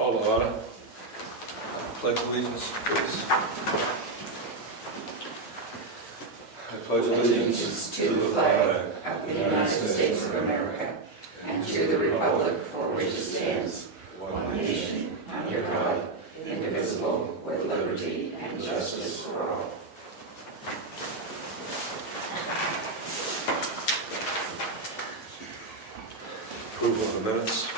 Call to order. Pledge allegiance, please. I pledge allegiance to the flag of the United States of America and to the republic for which it stands, one nation, under God, indivisible, with liberty and justice for all. Approval of the minutes.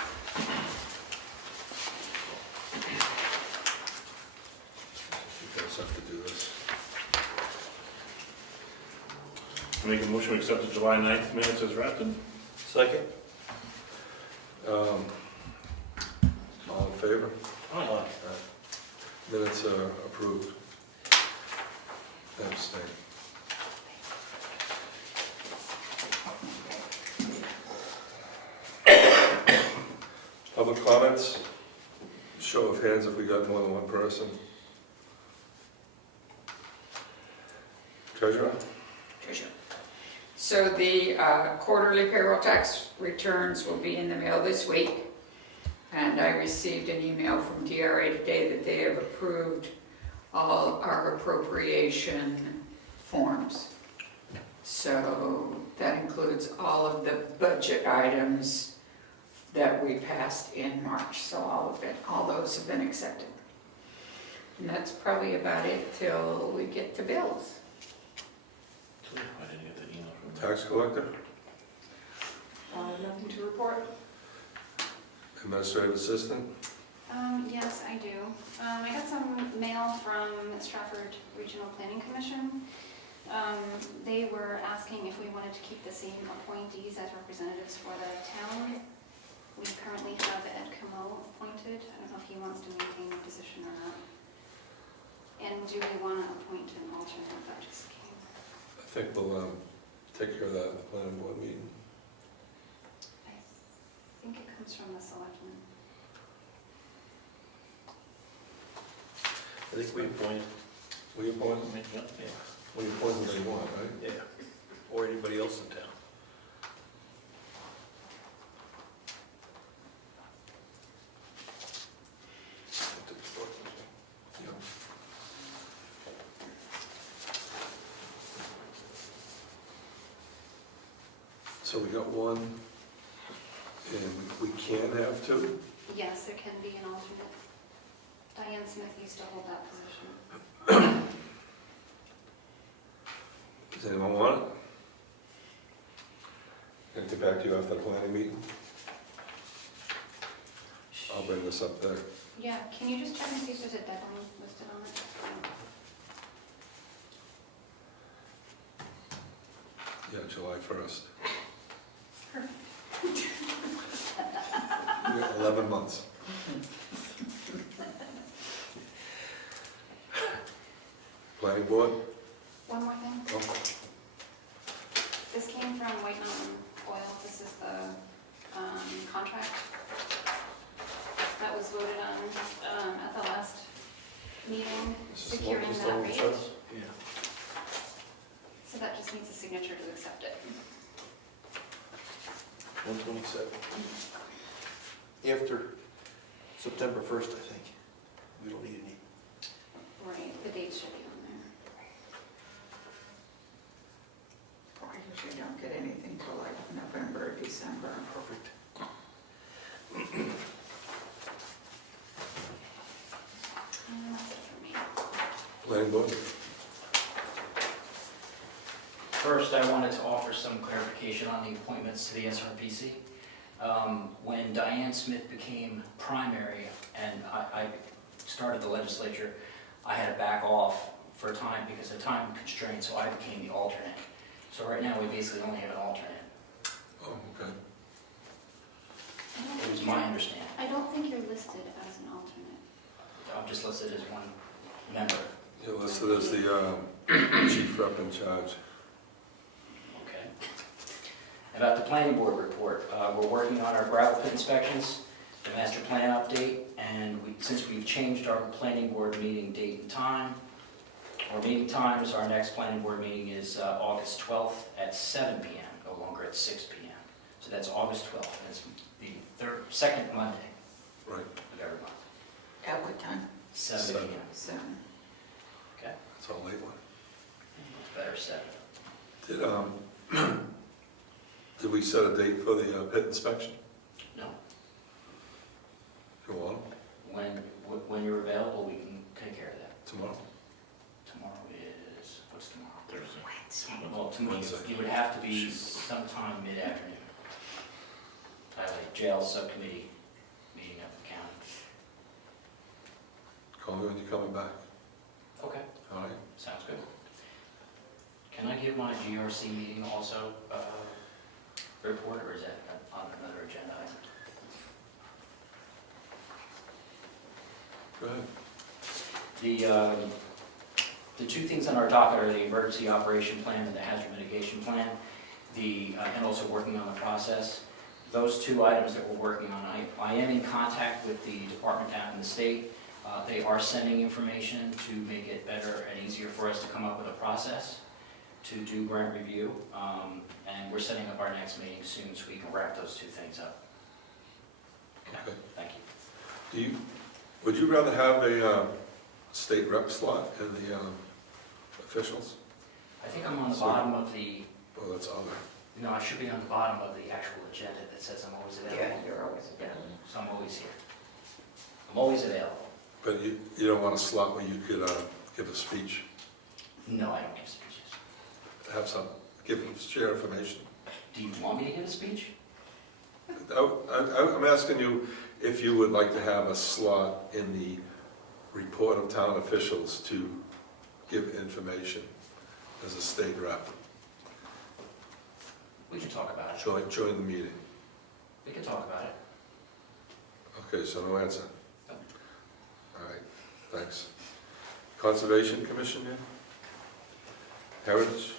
You guys have to do this. Make a motion to accept the July 9th minutes as drafted. Second. All in favor? Aye. Minutes are approved. Abstain. Public comments? Show of hands if we got more than one person. Treasurer? So the quarterly payroll tax returns will be in the mail this week. And I received an email from DRA today that they have approved all our appropriation forms. So that includes all of the budget items that we passed in March. So all those have been accepted. And that's probably about it till we get to bills. I didn't get the email from Tax collector? Nothing to report. Administrative assistant? Yes, I do. I got some mail from Stratford Regional Planning Commission. They were asking if we wanted to keep the same appointees as representatives for the town. We currently have Ed Comeau appointed. I don't know if he wants to maintain the position or not. And do we want to appoint an alternate? That just came. I think we'll take care of that in the planning board meeting. I think it comes from the selectmen. I think we appointed. We appoint, Yeah. we appoint who they want, right? Yeah. Or anybody else in town. Yeah. So we got one, and we can have two? Yes, there can be an alternate. Diane Smith used to hold that position. Does anyone want it? Can I get back to you after the planning meeting? I'll bring this up there. Yeah, can you just check and see if there's a deadline listed on it? Yeah, July 1st. Perfect. We got 11 months. Planning board? One more thing. Oh, This came from White Mountain Oil. This is the contract that was voted on at the last meeting, this is securing what that rate. says? Yeah. So that just needs a signature to accept it. 127. After September 1st, I think. We don't need any. Right, the date should be on there. I usually don't get anything till like November, December. Perfect. And that's it for me. Planning board? First, I wanted to offer some clarification on the appointments to the SRPC. When Diane Smith became primary and I started the legislature, I had to back off for a time because of time constraints, so I became the alternate. So right now, we basically only have an alternate. Oh, okay. It was my understanding. I don't think you're listed as an alternate. I'm just listed as one member. You're listed as the chief rep in charge. Okay. About the planning board report, we're working on our gravel pit inspections, the master plan update, and since we've changed our planning board meeting date and time, our meeting times, our next planning board meeting is August 12th at 7 p.m., no longer at 6 p.m. So that's August 12th, and it's the second Monday Right. of every month. At what time? 7 Seven. p.m. 7. Okay, It's all late one. it's better 7. Did we set a date for the pit inspection? No, You want when you're available, we can take care of that. tomorrow? Tomorrow is, what's tomorrow? Thursday. Wednesday. Well, tomorrow, Wednesday. you would have to be sometime mid-afternoon. I have a jail subcommittee meeting up in the county. Call me when you're coming back, Okay, all right? sounds good. Can I give my GRC meeting also report, or is that on another agenda item? Go ahead. The two things on our docket are the emergency operation plan and the hazard mitigation plan, and also working on the process. Those two items that we're working on, I am in contact with the department down in the state. They are sending information to make it better and easier for us to come up with a process to do grant review. And we're setting up our next meeting soon so we can wrap those two things up. Okay. Thank you. Would you rather have a state rep slot in the officials? I think I'm on the bottom of the, Well, that's other. no, I should be on the bottom of the actual agenda that says I'm always Yeah, available. you're always available. So I'm always here. I'm always available. But you don't want a slot where you could give a speech, No, I don't give speeches. have share information? Do you want me to give a speech? I'm asking you if you would like to have a slot in the report of town officials to give information as a state rep. We can talk about it. Join the meeting. We can talk about it. Okay, so no answer. All right, thanks. Conservation Commission, yeah? Heritage?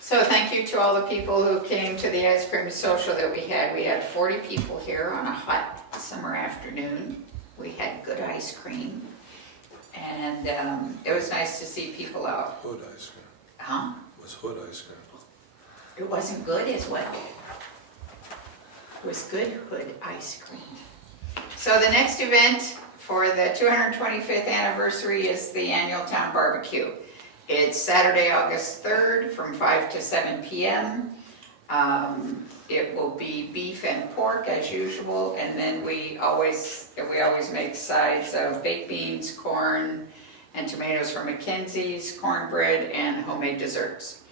So thank you to all the people who came to the ice cream social that we had. We had 40 people here on a hot summer afternoon. We had good ice cream. And it was nice to see people out. Hood ice cream. Huh? Was Hood ice cream. It wasn't good as well. It was good Hood ice cream. So the next event for the 225th anniversary is the annual town barbecue. It's Saturday, August 3rd from 5 to 7 p.m. It will be beef and pork as usual, and then we always make sides of baked beans, corn, and tomatoes from Mackenzie's, cornbread, and homemade desserts.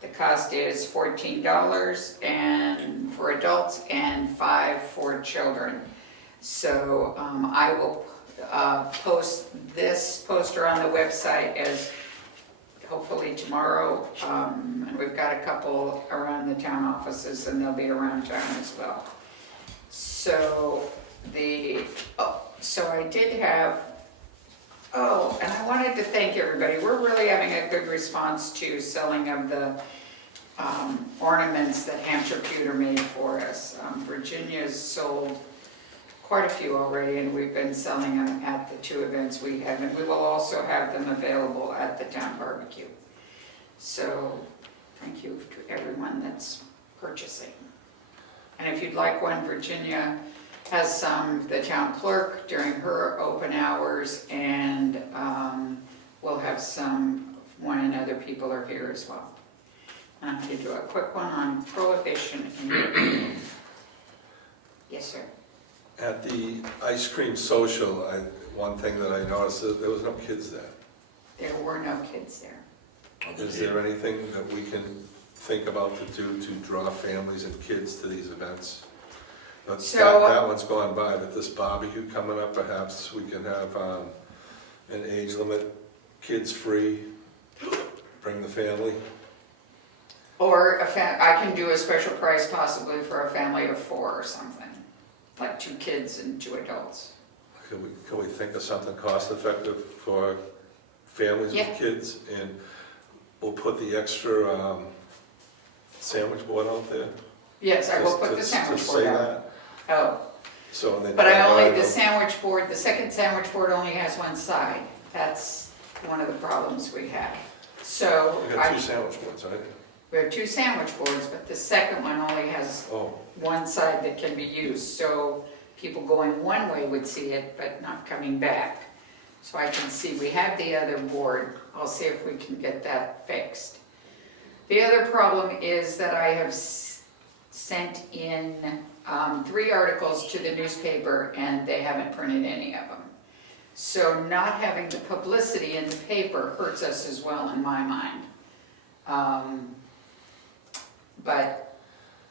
The cost is $14 and for adults and $5 for children. So I will post this poster on the website as hopefully tomorrow, and we've got a couple around the town offices, and they'll be around town as well. So so I did have, and I wanted to thank everybody. We're really having a good response to selling of the ornaments that Hampshire Pewter made for us. Virginia's sold quite a few already, and we've been selling them at the two events we have, and we will also have them available at the town barbecue. So, thank you to everyone that's purchasing. And if you'd like one, Virginia has some, the town clerk during her open hours, and we'll have some when other people are here as well. I'm going to do a quick one on prohibition. Yes, sir. At the ice cream social, one thing that I noticed is there was no kids there. There were no kids there. Is there anything that we can think about to do to draw families and kids to these events? That one's gone by, but this barbecue coming up, perhaps we can have an age limit, kids free, bring the family. Or I can do a special price possibly for a family of 4 or something, like 2 kids and 2 adults. Can we think of something cost effective for families Yeah. with kids? And we'll put the extra sandwich board out there? Yes, I will Just put to- the sandwich to board say out. that. Oh, So they but the the sandwich board, the second sandwich board only has one side. That's one of the problems we have. So We got 2 sandwich boards, right? we have 2 sandwich boards, but the second one only has Oh, one side that can be used. So people going one way would see it, but not coming back. So I can see, we have the other board, I'll see if we can get that fixed. The other problem is that I have sent in 3 articles to the newspaper and they haven't printed any of them. So not having the publicity in the paper hurts us as well in my mind. But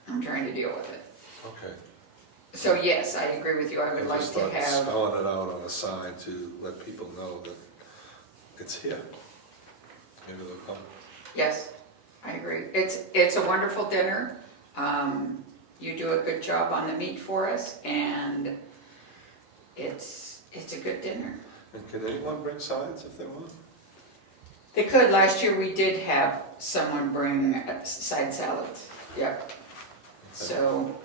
I'm trying to deal with it. Okay. So yes, I agree with you, I would like just to thought have, spelling it out on a sign to let people know that it's here. Maybe they'll come. yes, I agree. It's a wonderful dinner. You do a good job on the meat for us, and it's a good dinner. And can anyone bring sides if they want? They could, last year we did have someone bring side salads, yep. So,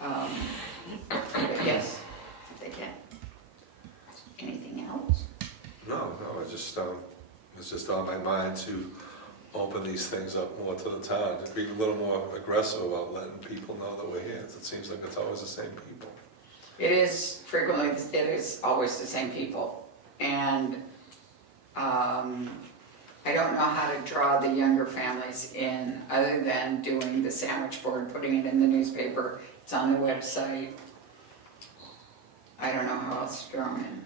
but yes, if they can. Anything else? No, it's just on my mind to open these things up more to the town, to be a little more aggressive about letting people know that we're here. It seems like it's always the same people. It is frequently, it is always the same people. And I don't know how to draw the younger families in other than doing the sandwich board, putting it in the newspaper, it's on the website. I don't know how else to draw them in.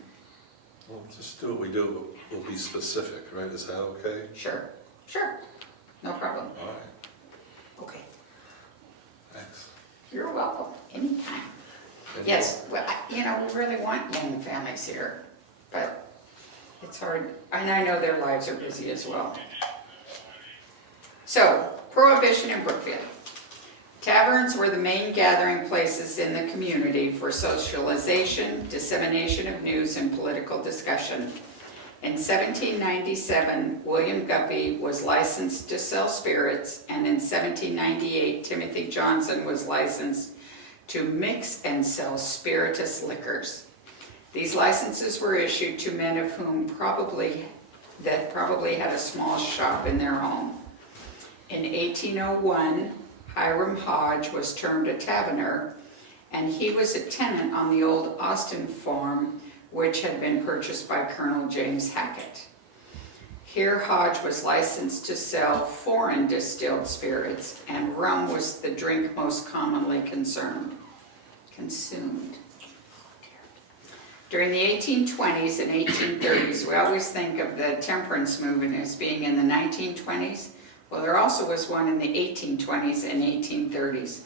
Well, just do what we do, but we'll be specific, right? Is that okay? Sure, no problem. All right, Okay, thanks. you're welcome, anytime. Yes, well, we really want young families here, but it's hard, and I know their lives are busy as well. So, prohibition in Brookfield. Taverns were the main gathering places in the community for socialization, dissemination of news, and political discussion. In 1797, William Guppy was licensed to sell spirits, and in 1798, Timothy Johnson was licensed to mix and sell spirituous liquors. These licenses were issued to men of whom probably had a small shop in their home. In 1801, Hiram Hodge was termed a taverner, and he was a tenant on the old Austin farm, which had been purchased by Colonel James Hackett. Here, Hodge was licensed to sell foreign distilled spirits, and rum was the drink most commonly consumed. During the 1820s and 1830s, we always think of the temperance movement as being in the 1920s. Well, there also was one in the 1820s and 1830s.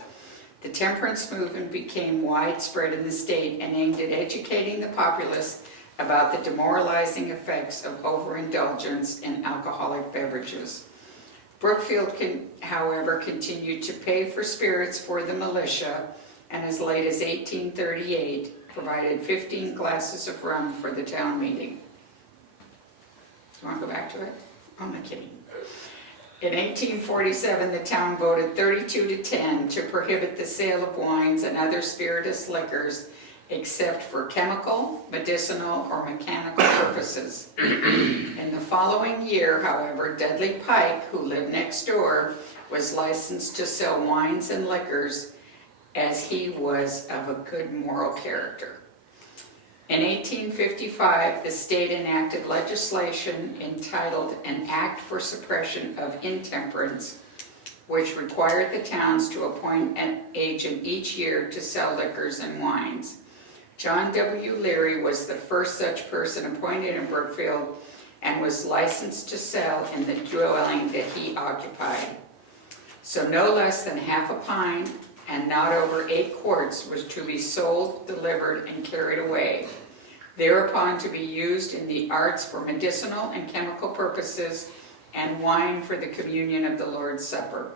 The temperance movement became widespread in the state and aimed at educating the populace about the demoralizing effects of overindulgence in alcoholic beverages. Brookfield, however, continued to pay for spirits for the militia, and as late as 1838, provided 15 glasses of rum for the town meeting. You want to go back to it? I'm not kidding. In 1847, the town voted 32-10 to prohibit the sale of wines and other spirituous liquors except for chemical, medicinal, or mechanical purposes. In the following year, however, Dudley Pike, who lived next door, was licensed to sell wines and liquors as he was of a good moral character. In 1855, the state enacted legislation entitled An Act for Suppression of Intemperance, which required the towns to appoint an agent each year to sell liquors and wines. John W. Leary was the first such person appointed in Brookfield and was licensed to sell in the dwelling that he occupied. So no less than half a pint and not over 8 quarts was to be sold, delivered, and carried away, thereupon to be used in the arts for medicinal and chemical purposes, and wine for the communion of the Lord's Supper.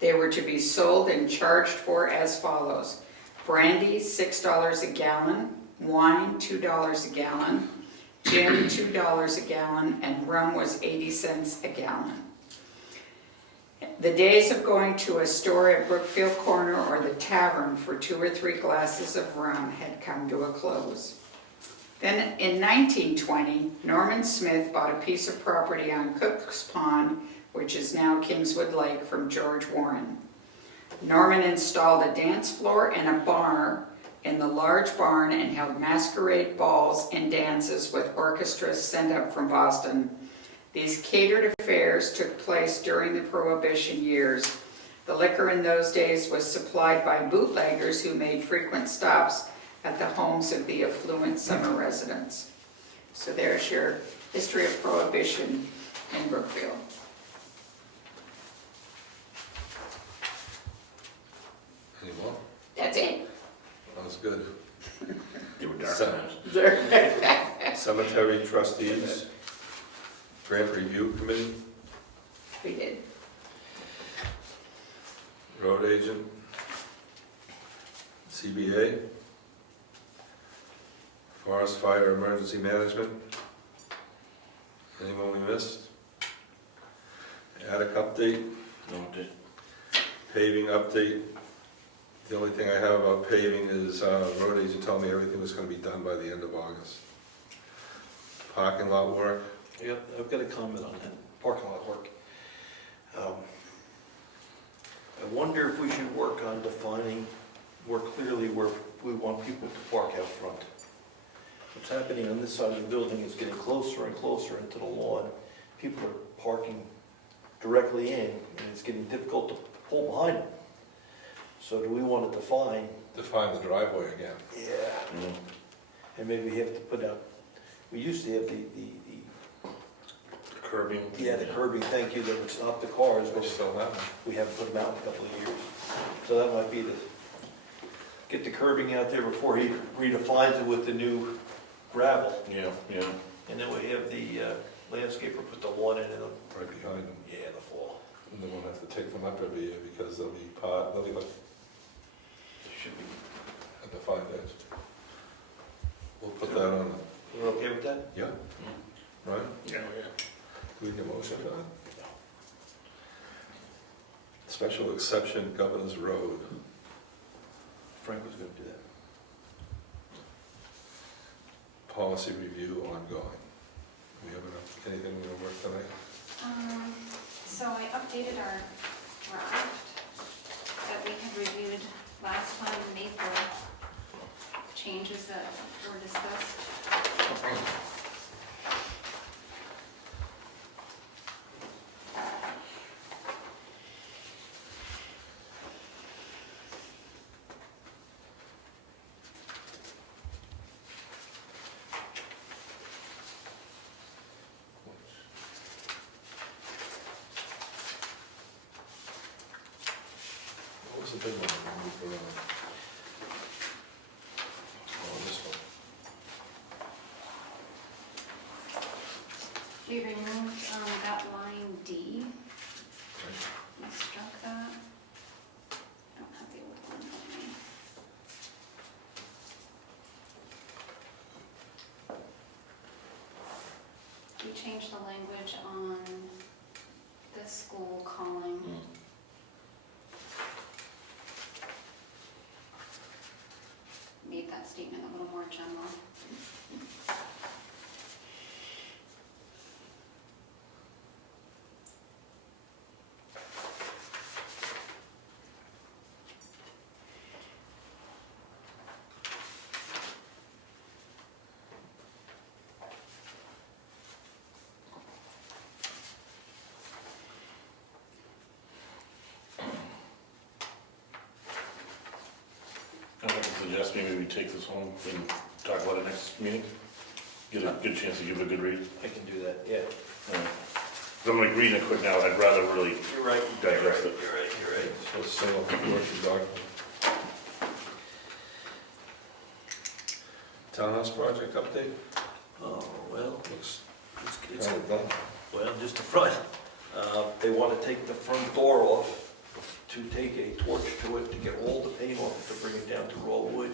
They were to be sold and charged for as follows: brandy, $6 a gallon, wine, $2 a gallon, gin, $2 a gallon, and rum was 80 cents a gallon. The days of going to a store at Brookfield Corner or the tavern for 2 or 3 glasses of rum had come to a close. Then in 1920, Norman Smith bought a piece of property on Cook's Pond, which is now Kingswood Lake, from George Warren. Norman installed a dance floor and a bar in the large barn and held masquerade balls and dances with orchestras sent up from Boston. These catered affairs took place during the Prohibition years. The liquor in those days was supplied by bootleggers who made frequent stops at the homes of the affluent summer residents. So there's your history of Prohibition in Brookfield. Any more? That's it. That was good. They were dark So- times. Cemetery trustees, grant review committee, We did. road agent, CBA, forest fire emergency management. Anyone we missed? Attic update, No, it did. paving update. The only thing I have about paving is, road agent told me everything was gonna be done by the end of August. Parking lot work, Yep, I've got a comment on that, parking lot work. I wonder if we should work on defining more clearly where we want people to park out front. What's happening on this side of the building is getting closer and closer into the lawn. People are parking directly in, and it's getting difficult to pull behind them. So do we want to define? define the driveway again. Yeah. Mm. And maybe we have to put out, we used to have the Curbing. the curbing, thank you, that would stop the cars, Which but still happens. we haven't put them out in a couple of years. So that might be the, get the curbing out there before he redefines it with the new gravel. Yeah, yeah. And then we have the landscaper put the lawn in and, Right behind them. yeah, the fall. And they won't have to take them up every year because they'll be like Should be. a defined edge. We'll put that on, You're okay with that? yeah, right? Yeah, yeah. Do we need a motion for that? Special exception, Governor's Road. Frank was gonna do that. Policy review ongoing. Do we have anything we want to work tonight? So I updated our draft that we had reviewed last time in April, changes that were discussed. What was the big one? We moved around? Oh, this one. We removed that line D, Right. we struck that. I don't have the old one with me. We changed the language on the school calling. Made that statement a little more general. I'd like to suggest maybe we take this home and talk about it next meeting. Get a good chance to give it a good read. I can do that, yeah. I'm gonna read it quick now, I'd rather really You're right. digest it. You're right. So it's still a working document. Townhouse project update? Oh, well, Looks it's, kind of done. well, just the front. They want to take the front door off, to take a torch to it, to get all the paint off, to bring it down to raw wood,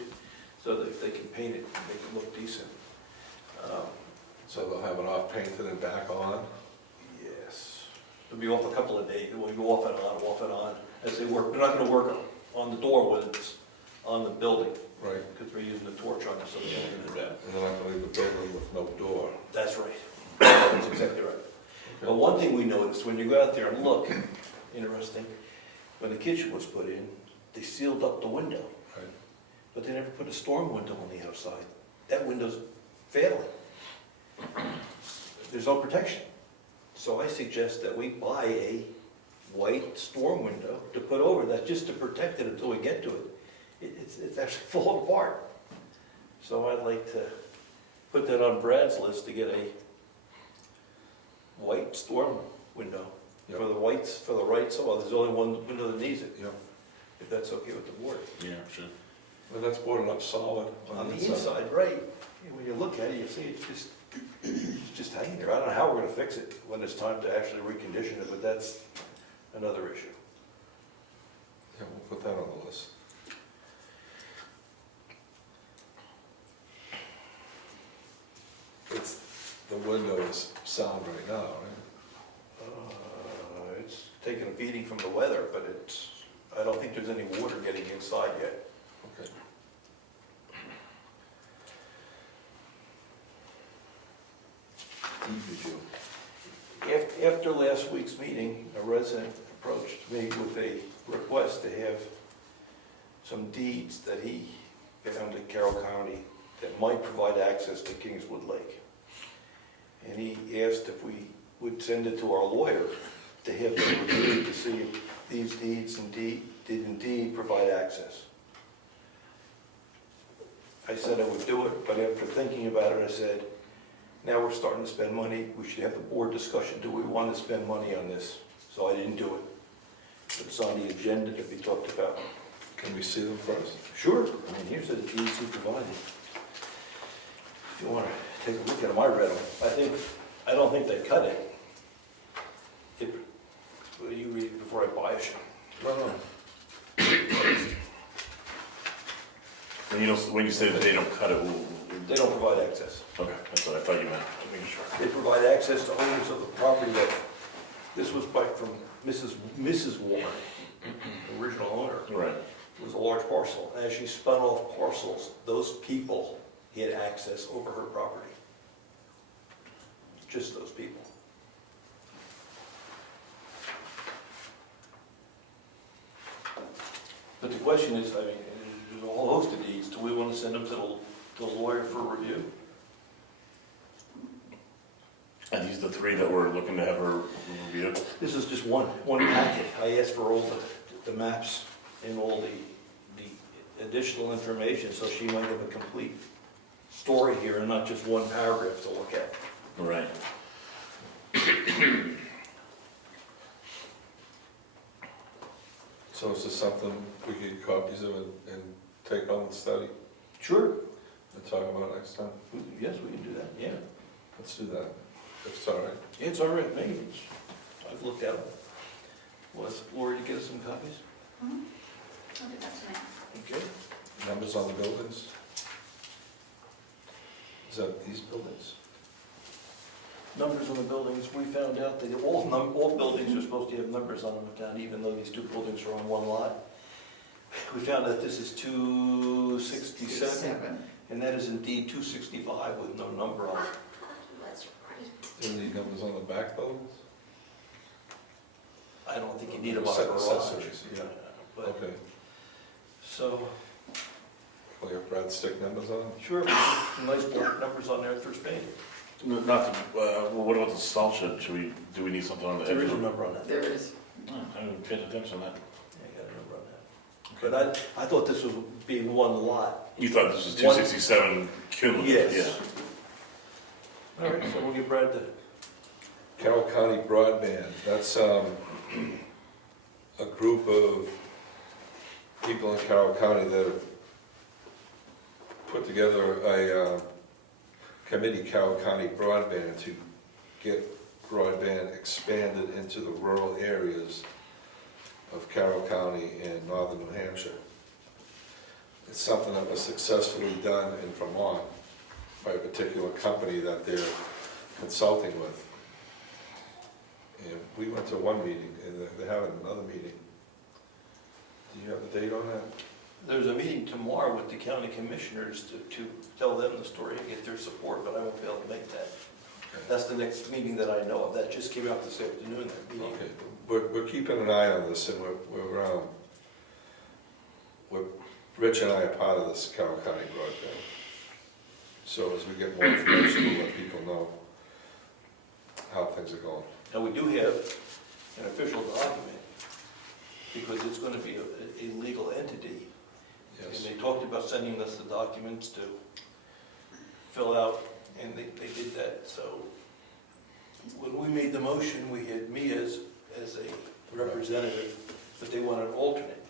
so that they can paint it and make it look decent. So they'll have it off painted and back on? Yes. It'll be off a couple of days, it will go off and on, as they work. They're not gonna work on the door when it's on the building, Right. because we're using the torch on it, so they're gonna do that. And they're not gonna leave the building with no door. That's right. That's exactly right. But Okay. one thing we noticed, when you go out there and look, interesting, when the kitchen was put in, they sealed up the window. Right. but they never put a storm window on the outside. That window's failing. There's no protection. So I suggest that we buy a white storm window to put over that, just to protect it until we get to it. It's actually falling apart. So I'd like to put that on Brad's list to get a white storm window Yep. for the whites, for the right side. There's only one window that needs it, Yep. if that's okay with the board. Yeah, sure. And that's boarded up solid On the inside, right. And when you look at it, you see it's just hanging there. I don't know how we're gonna fix it when it's time to actually recondition it, but that's another issue. Yeah, we'll put that on the list. It's, the window is sound right now, right? It's taking a beating from the weather, but I don't think there's any water getting inside yet. Okay. Deed review. After last week's meeting, a resident approached me with a request to have some deeds that he found in Carroll County that might provide access to Kingswood Lake. And he asked if we would send it to our lawyer to have them reviewed to see if these deeds did indeed provide access. I said I would do it, but after thinking about it, I said, now we're starting to spend money, we should have the board discussion, do we want to spend money on this? So I didn't do it. It's on the agenda to be talked about. Can we see them first? Sure, I mean, here's the deeds he provided. If you want to take a look at them, I read them. I don't think they cut it. Will you read it before I bias you? No. When you say that they don't cut it, They don't provide access. okay, that's what I thought you meant, just making sure. They provide access to owners of the property that, this was from Mrs. Warren, the original owner. Right. It was a large parcel. As she spun off parcels, those people had access over her property. Just those people. But the question is, I mean, there's a whole host of deeds. Do we want to send them to the lawyer for review? And these are the three that we're looking to have her review? This is just one packet. I asked for all the maps and all the additional information, so she might have a complete story here and not just one paragraph to look at. Right. So is this something we could get copies of and take home and study Sure. and talk about next time? Yes, we can do that, yeah. Let's do that, if it's all right. It's all right, maybe. I've looked at them. Was Laurie to get us some copies? Mhm. I'll do that tonight. Okay. Numbers on the buildings? Is that these buildings? Numbers on the buildings, we found out that all buildings are supposed to have numbers on them in town, even though these two buildings are on one lot. We found out this is 267, and that is indeed 265 with no number on it. Do you need numbers on the back buildings? I don't think you need them on the garage. Accessories, yeah. But, Okay. so, Will your Brad stick numbers on them? sure, some nice black numbers on there for Spain. Not to, well, what about the salt shed? Do we need something on the edge? There is a number on that. There is. Oh, I haven't paid attention to that. Yeah, I got a number on that. But I thought this was being one lot. You thought this was 267 cumulative? Yes. All right, so we'll get Brad to, Carroll County Broadband, that's a group of people in Carroll County that have put together a committee, Carroll County Broadband, to get broadband expanded into the rural areas of Carroll County and northern New Hampshire. It's something that was successfully done in Vermont by a particular company that they're consulting with. And we went to one meeting, and they're having another meeting. Do you have the date on that? there's a meeting tomorrow with the county commissioners to tell them the story and get their support, but I won't be able to make that. That's the next meeting that I know of. That just came out this afternoon, that meeting. Okay, we're keeping an eye on this, and we're Rich and I are part of this Carroll County broadband. So as we get more information, we'll let people know how things are going. And we do have an official document, because it's gonna be a legal entity. And Yes. they talked about sending us the documents to fill out, and they did that, so. When we made the motion, we had me as a representative, but they want an alternate.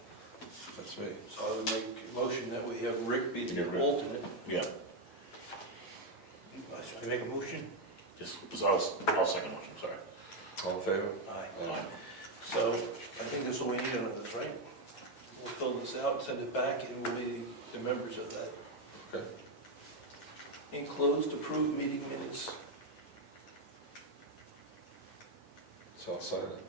That's me. So I would make a motion that we have Rick be Yeah, the Rick. alternate. Yeah, Should I make a motion? just, I'll second motion, sorry. All in favor? Aye. Aye. So I think that's all we need on this, right? We'll fill this out, send it back, and we'll be the members of that. Okay. Enclosed approved meeting minutes. So I'll sign it.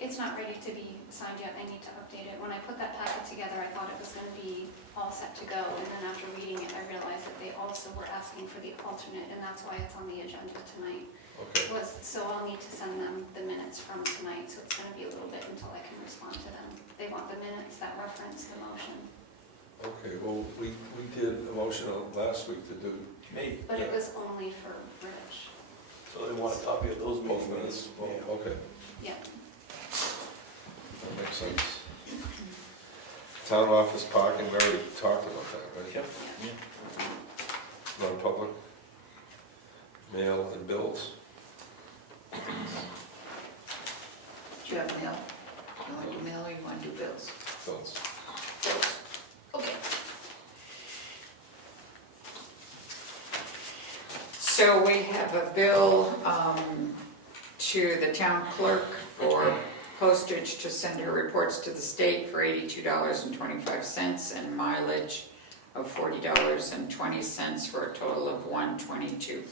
It's not ready to be signed yet, I need to update it. When I put that packet together, I thought it was gonna be all set to go, and then after reading it, I realized that they also were asking for the alternate, and that's why it's on the agenda tonight. Okay. So I'll need to send them the minutes from tonight, so it's gonna be a little bit until I can respond to them. They want the minutes that reference the motion. Okay, well, we did a motion last week to do Me. But it Yeah. was only for Rich. So they want a copy of those both meeting minutes. minutes. Oh, okay, Yeah. that makes sense. Town office parking, we already talked about that, right? Yep. Non-public, mail and bills. Do you have mail? You want to do mail or you want to do bills? Bills. Bills. Okay. So we have a bill to the town clerk for postage to send her reports to the state for $82.25 and mileage of $40.20 for a total of $122.45.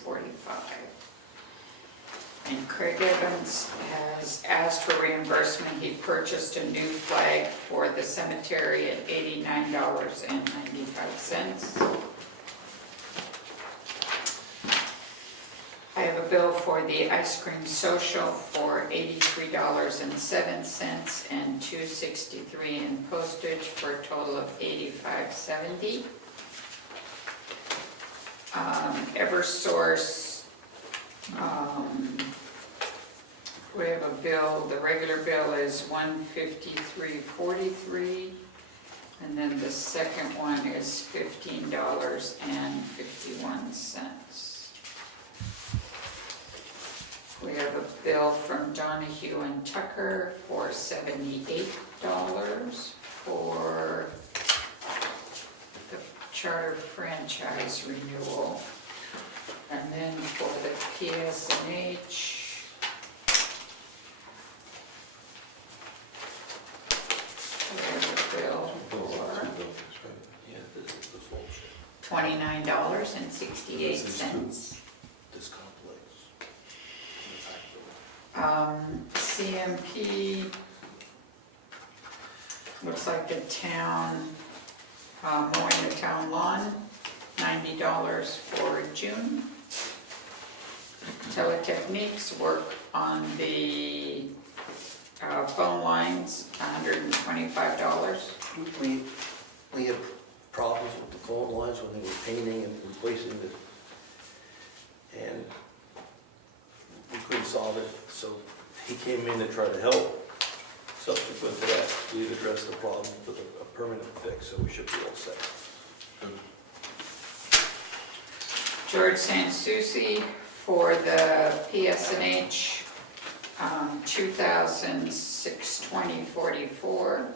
And Craig Evans has asked for reimbursement. He purchased a new flag for the cemetery at $89.95. I have a bill for the ice cream social for $83.07 and $2.63 in postage for a total of $85.70. Eversource, we have a bill, the regular bill is $153.43, and then the second one is $15.51. We have a bill from Donahue and Tucker for $78 for the charter franchise renewal. And then for the PSNH, we have a bill Bills, for two buildings, right? Yeah, this is the full shit. $29.68. This complex. CMP, looks like the town, mowing the town lawn, $90 for June. Teletechniques work on the phone lines, $125. We had problems with the phone lines when they were painting and replacing it. And we couldn't solve it, so he came in to try to help. Subsequent to that, we've addressed the problem with a permanent fix, so we should be all set. George Sansucci for the PSNH, $2,620.44.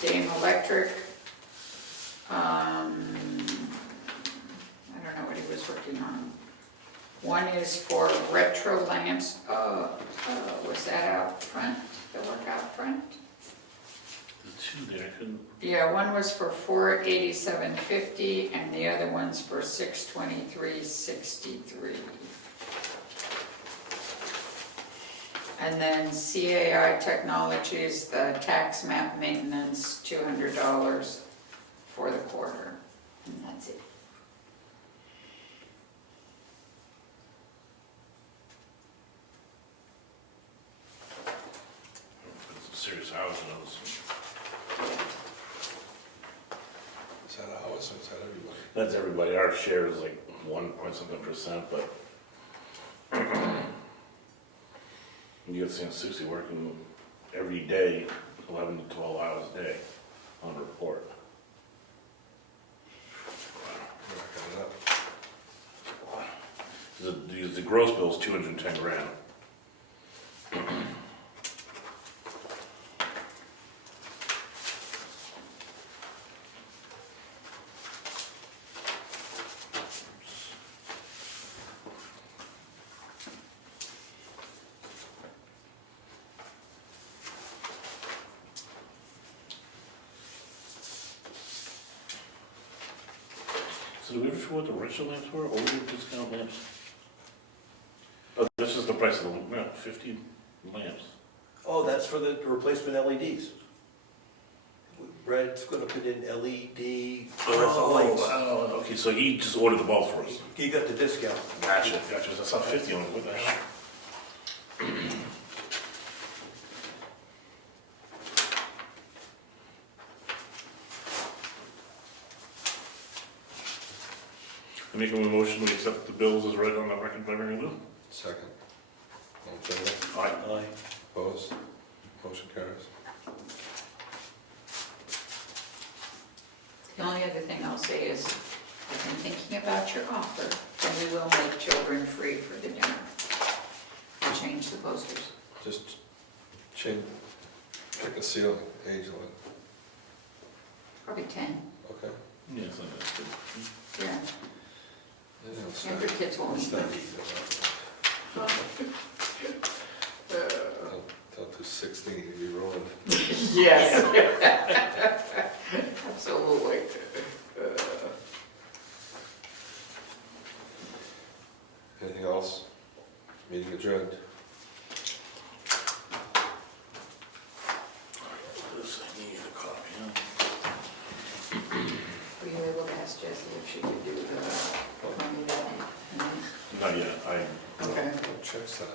Dame Electric, I don't know what he was working on. One is for retro lamps. Was that out front, the work out front? The two there, I couldn't, Yeah, one was for $487.50 and the other one's for $623.63. And then CAI Technologies, the tax map maintenance, $200 for the quarter, and that's it. it's a serious house, and it was That's everybody, our share is like 1 point something %, but you got San working every day, 11 to 12 hours a day on report. Racking it up. The gross bill is 210 grand. So do we ever show what the original lamps were, or discount lamps? Oh, this is the price of the, 50 lamps. Oh, that's for the replacement LEDs. Brad's gonna put in LED fluorescent lights. Oh, okay, so he just ordered the bulb for us. He got the discount. Gotcha. I saw 50 on it, what the heck? I make a motion to accept the bills as read on the record by Marilou. Second. All in favor? Aye. Aye. Opposed? Motion carries. The only other thing I'll say is, I've been thinking about your offer, and we will make children free for the dinner. We'll change the posters. Just change, pick a ceiling, age limit, Probably 10, okay? Yeah, so that's good. yeah. Yeah, it's Younger not- kids won't it's eat not them. easy. Till to 16, you'd be ruined. Yes. Absolutely. Anything else? Meeting adjourned. This, I need a copy, Were you able to ask Jessie if she could do the money that? Not yet, Okay. Check sign.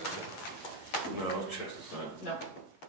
no, check this out. No.